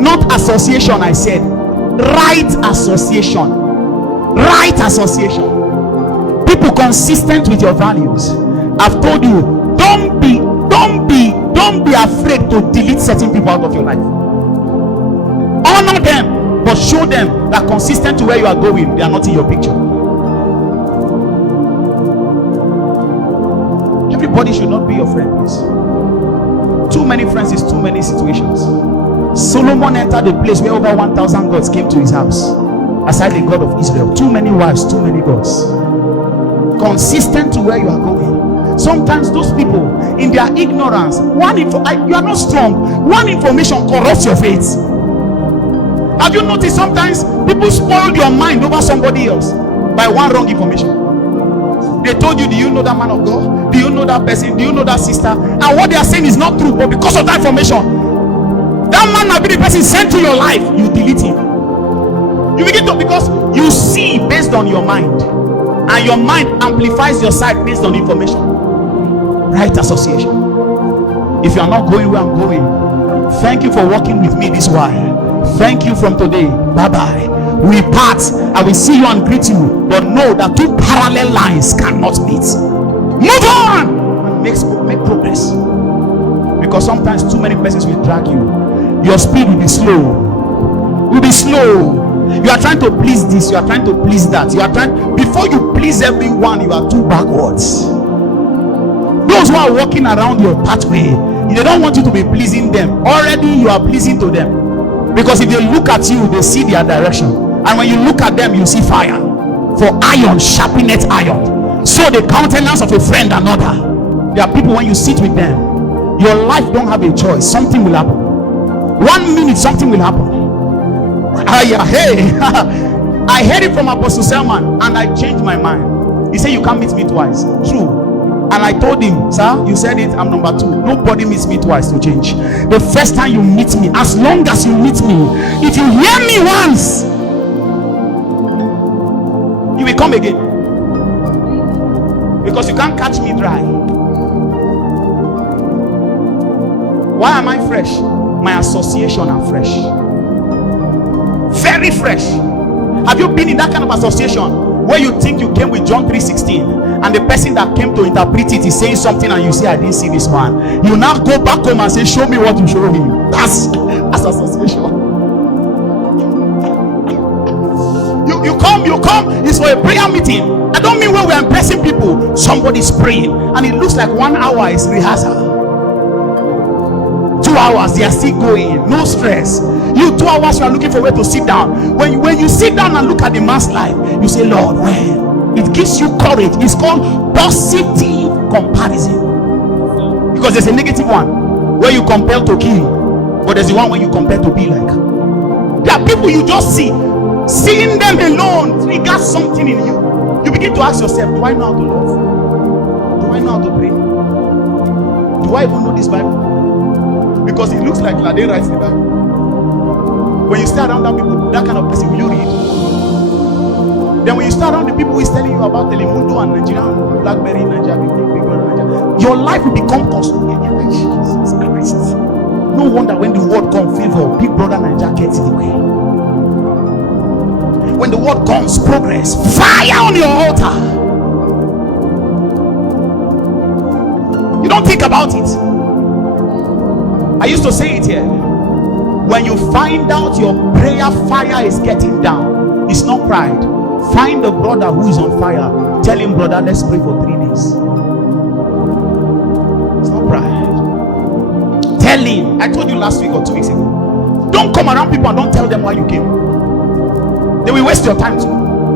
Not association, I said. Right association. Right association. People consistent with your values. I've told you, don't be afraid to delete certain people out of your life. Honor them, but show them that consistent to where you are going, they are not in your picture. Everybody should not be your friend, please. Too many friends is too many situations. Solomon entered a place where over 1,000 gods came to his house, aside the God of Israel. Too many wives, too many gods. Consistent to where you are going. Sometimes those people, in their ignorance, you are not strong. One information corrupts your faith. Have you noticed sometimes people spoil your mind over somebody else by one wrong information? They told you, do you know that man of God? Do you know that person? Do you know that sister? And what they are saying is not true, but because of that information, that man might be the person sent to your life. You delete him. You begin to, because you see based on your mind, and your mind amplifies your sight based on information. Right association. If you are not going where I'm going, thank you for walking with me this while. Thank you from today. Bye bye. We part. I will see you and greet you, but know that two parallel lines cannot meet. Move on and make progress, because sometimes too many persons will drag you. Your speed will be slow. You are trying to please this, you are trying to please that, before you please everyone, you are too backwards. Those who are walking around your pathway, they don't want you to be pleasing them. Already you are pleasing to them, because if they look at you, they see their direction, and when you look at them, you see fire. For iron sharpeneth iron, so the countenance of a friend another. There are people, when you sit with them, your life don't have a choice. Something will happen. 1 minute, something will happen. Hey, I heard it from Apostle Selman, and I changed my mind. He said, you can't meet me twice. True. And I told him, sir, you said it, I'm number 2. Nobody meets me twice to change. The first time you meet me, as long as you meet me, if you hear me once, you will come again, because you can't catch me dry. Why am I fresh? My association are fresh. Very fresh. Have you been in that kind of association where you think you came with John 3:16, and the person that came to interpret it is saying something, and you say, I didn't see this one? You now go back home and say, show me what you showed him. That's association. You come, it's for a prayer meeting. I don't mean when we're impressing people. Somebody's praying, and it looks like 1 hour is rehearsal. 2 hours, they are still going, no stress. You 2 hours, you are looking for where to sit down. When you sit down and look at the man's life, you say, Lord, when it gives you courage. It's called positive comparison, because there's a negative one where you compare to kill, but there's the one where you compare to be like. There are people you just see, seeing them alone triggers something in you. You begin to ask yourself, do I know how to love? Do I know how to pray? Do I even know this Bible? Because it looks like Lade writes the Bible. When you start around that people, that kind of person, will you read? Then when you start around the people who is telling you about Telemundo and Nigerian Blackberry, Nigeria, your life will become consumed. Jesus Christ. No wonder when the word comes, favor, Big Brother Nigeria gets in the way. When the word comes, progress, fire on your altar. You don't think about it. I used to say it here. When you find out your prayer fire is getting down, it's not pride. Find a brother who is on fire. Tell him, brother, let's pray for 3 days. It's not pride. Tell him. I told you last week or 2 weeks ago. Don't come around people and don't tell them why you came. They will waste your time too.